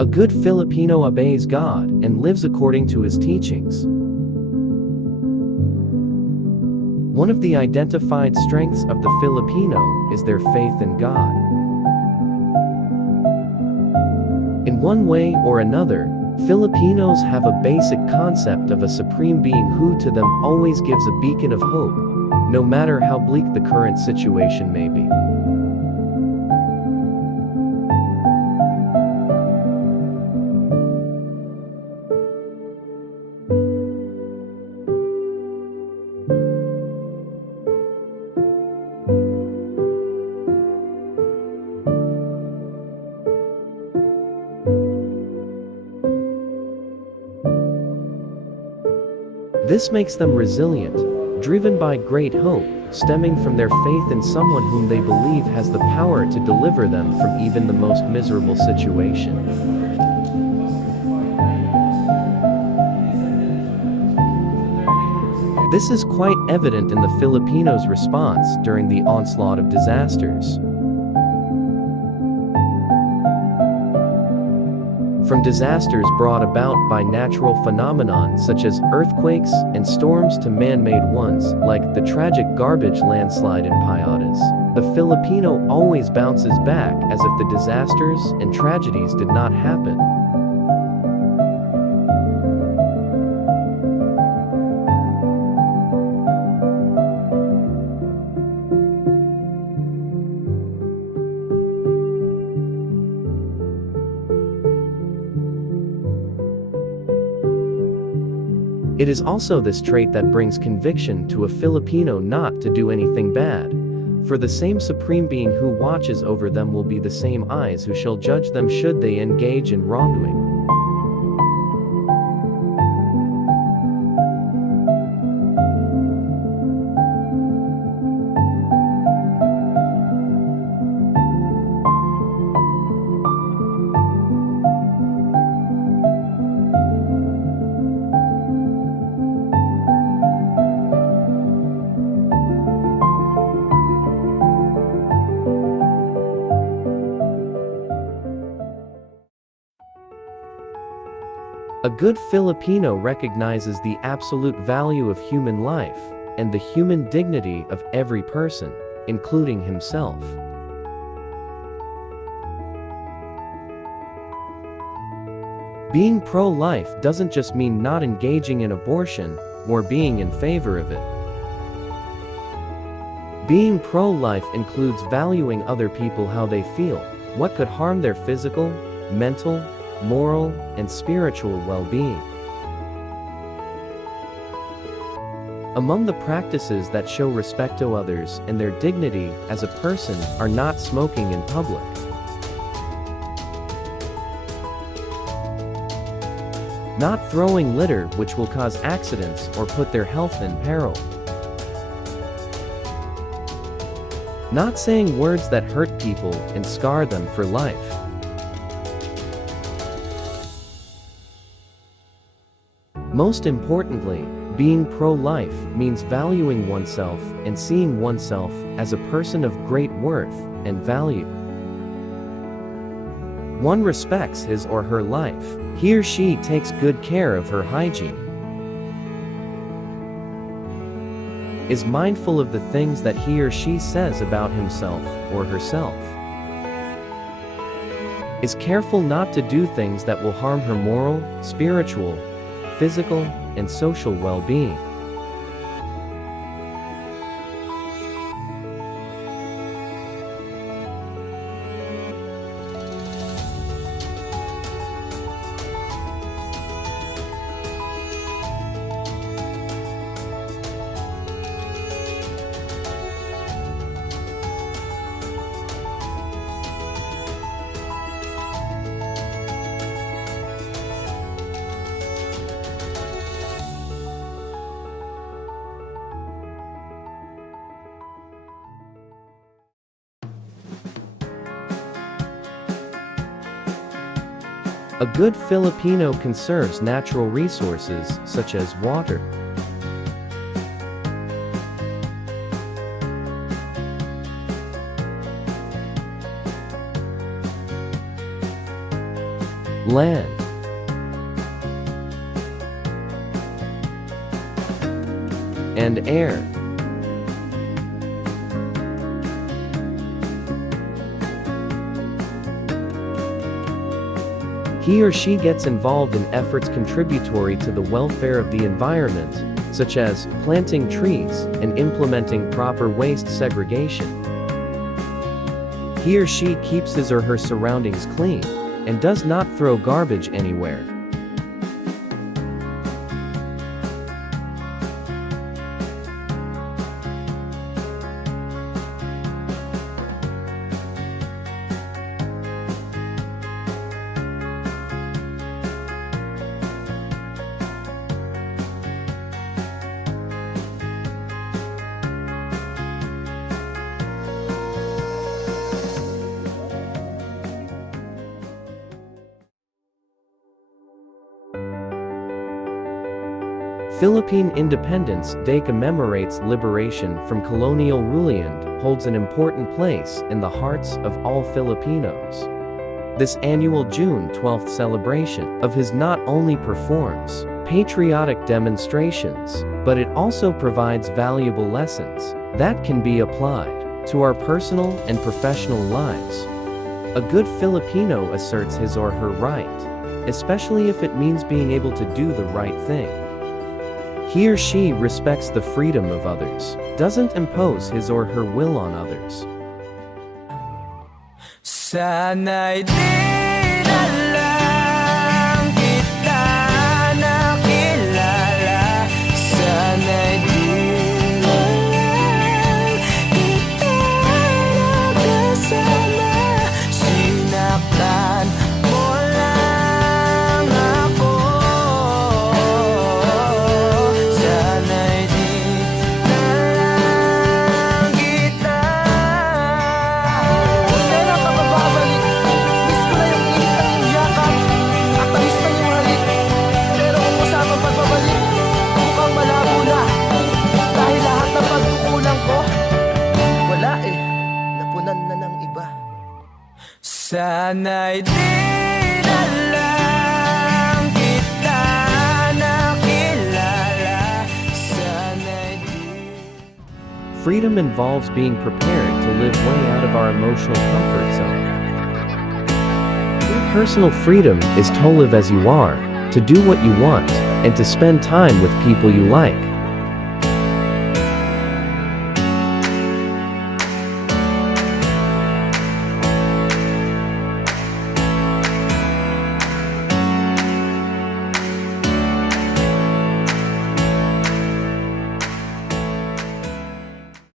A good Filipino obeys God and lives according to his teachings. One of the identified strengths of the Filipino is their faith in God. In one way or another, Filipinos have a basic concept of a supreme being who to them always gives a beacon of hope, no matter how bleak the current situation may be. This makes them resilient, driven by great hope, stemming from their faith in someone whom they believe has the power to deliver them from even the most miserable situation. This is quite evident in the Filipinos' response during the onslaught of disasters. From disasters brought about by natural phenomena such as earthquakes and storms to man-made ones like the tragic garbage landslide in Payatas, the Filipino always bounces back as if the disasters and tragedies did not happen. It is also this trait that brings conviction to a Filipino not to do anything bad, for the same supreme being who watches over them will be the same eyes who shall judge them should they engage in wrongdoing. A good Filipino recognizes the absolute value of human life and the human dignity of every person, including himself. Being pro-life doesn't just mean not engaging in abortion or being in favor of it. Being pro-life includes valuing other people how they feel, what could harm their physical, mental, moral, and spiritual well-being. Among the practices that show respect to others and their dignity as a person are not smoking in public, not throwing litter which will cause accidents or put their health in peril, not saying words that hurt people and scar them for life. Most importantly, being pro-life means valuing oneself and seeing oneself as a person of great worth and value. One respects his or her life. He or she takes good care of her hygiene, is mindful of the things that he or she says about himself or herself, is careful not to do things that will harm her moral, spiritual, physical, and social well-being. A good Filipino conserves natural resources such as water, land, and air. He or she gets involved in efforts contributory to the welfare of the environment, such as planting trees and implementing proper waste segregation. He or she keeps his or her surroundings clean and does not throw garbage anywhere. Philippine Independence Day commemorates liberation from colonial rule and holds an important place in the hearts of all Filipinos. This annual June 12th celebration of his not only performs patriotic demonstrations, but it also provides valuable lessons that can be applied to our personal and professional lives. A good Filipino asserts his or her right, especially if it means being able to do the right thing. He or she respects the freedom of others, doesn't impose his or her will on others. Sana'y di na lang kita nakilala. Sana'y di na lang kita nakasama. Sinaktan mo lang ako. Sana'y di na lang kita. Kailan ka babalik? Miss ko na yung init at yung yakap. At tamis na yung halik. Pero kung usapang pagbabalik, mukhang malabo na. Dahil lahat ng pagkukulang ko, wala napunan na ng iba. Sana'y di na lang kita nakilala. Sana'y di. Freedom involves being prepared to live way out of our emotional comfort zone. Personal freedom is to live as you are, to do what you want, and to spend time with people you like.